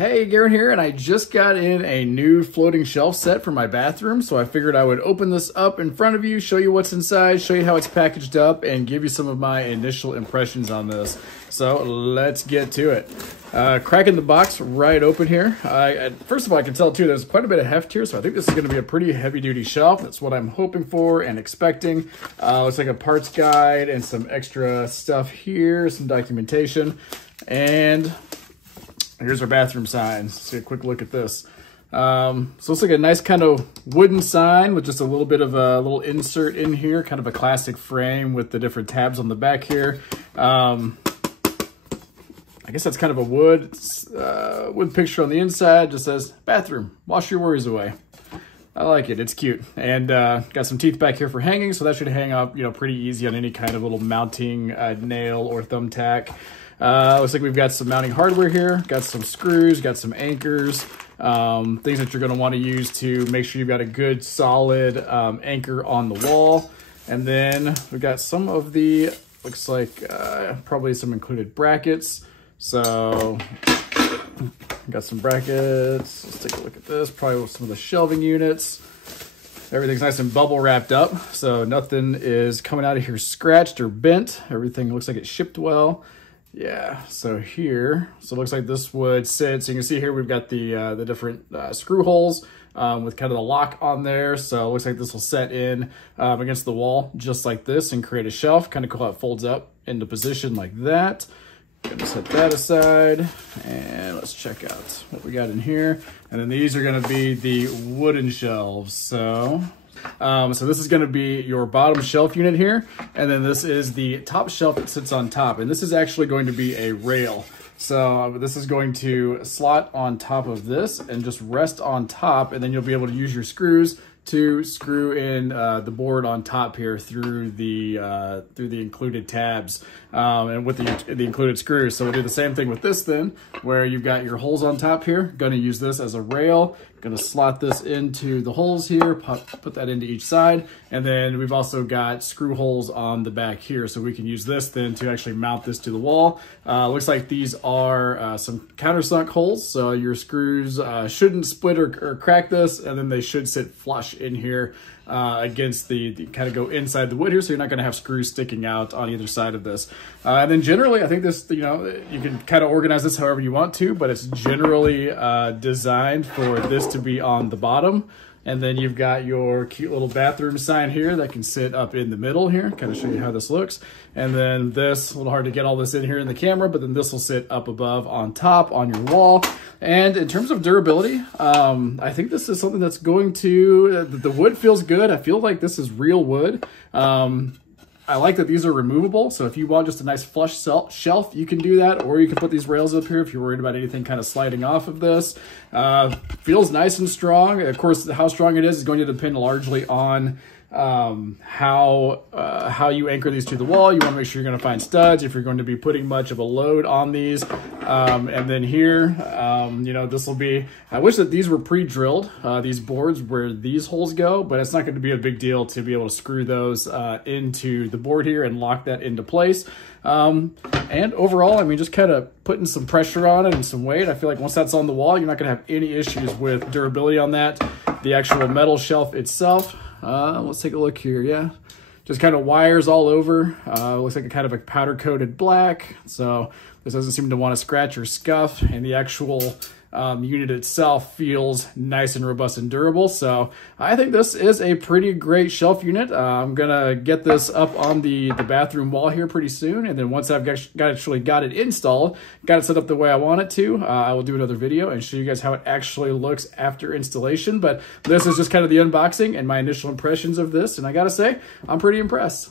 Hey, Garen here, and I just got in a new floating shelf set for my bathroom, so I figured I would open this up in front of you, show you what's inside, show you how it's packaged up, and give you some of my initial impressions on this. So let's get to it. Cracking the box right open here. First of all, I can tell too, there's quite a bit of heft here, so I think this is going to be a pretty heavy-duty shelf. That's what I'm hoping for and expecting. Looks like a parts guide and some extra stuff here, some documentation, and here's our bathroom sign. Let's see a quick look at this. So it looks like a nice kind of wooden sign with just a little bit of a little insert in here, kind of a classic frame with the different tabs on the back here. I guess that's kind of a wood picture on the inside. Just says, bathroom, wash your worries away. I like it, it's cute. And got some teeth back here for hanging, so that should hang up, pretty easy on any kind of little mounting nail or thumbtack. Looks like we've got some mounting hardware here, got some screws, got some anchors, things that you're going to want to use to make sure you've got a good solid anchor on the wall. And then we've got some of the, looks like probably some included brackets. So got some brackets. Let's take a look at this, probably with some of the shelving units. Everything's nice and bubble wrapped up, so nothing is coming out of here scratched or bent. Everything looks like it shipped well. Yeah, so here, so it looks like this would sit, so you can see here we've got the different screw holes with kind of the lock on there. So it looks like this will set in against the wall just like this and create a shelf. Kind of cool how it folds up into position like that. Gonna set that aside and let's check out what we got in here. And then these are gonna be the wooden shelves. So this is going to be your bottom shelf unit here, and then this is the top shelf that sits on top, and this is actually going to be a rail. So this is going to slot on top of this and just rest on top, and then you'll be able to use your screws to screw in the board on top here through the included tabs and with the included screws. So we'll do the same thing with this then, where you've got your holes on top here. Going to use this as a rail. Going to slot this into the holes here, put that into each side, and then we've also got screw holes on the back here, so we can use this then to actually mount this to the wall. Looks like these are some countersunk holes, so your screws shouldn't split or crack this, and then they should sit flush in here against the kind of go inside the wood here, so you're not going to have screws sticking out on either side of this. And then generally, I think this, you can kind of organize this however you want to, but it's generally designed for this to be on the bottom. And then you've got your cute little bathroom sign here that can sit up in the middle here, kind of show you how this looks. And then this, a little hard to get all this in here in the camera, but then this will sit up above on top on your wall. And in terms of durability, I think this is something that's going to, the wood feels good. I feel like this is real wood. I like that these are removable, so if you want just a nice flush shelf, you can do that, or you can put these rails up here if you're worried about anything kind of sliding off of this. Feels nice and strong. Of course, how strong it is going to depend largely on how you anchor these to the wall. You want to make sure you're going to find studs if you're going to be putting much of a load on these. And then here, this will be, I wish that these were pre-drilled, these boards where these holes go, but it's not going to be a big deal to be able to screw those into the board here and lock that into place. And overall, I mean, just kind of putting some pressure on it and some weight. I feel like once that's on the wall, you're not going to have any issues with durability on that. The actual metal shelf itself, let's take a look here. Yeah, just kind of wires all over. Looks like a kind of a powder coated black. So this doesn't seem to want to scratch or scuff, and the actual unit itself feels nice and robust and durable. So I think this is a pretty great shelf unit. I'm gonna get this up on the bathroom wall here pretty soon, and then once I've actually got it installed, got it set up the way I want it to, I will do another video and show you guys how it actually looks after installation. But this is just kind of the unboxing and my initial impressions of this, and I gotta say, I'm pretty impressed.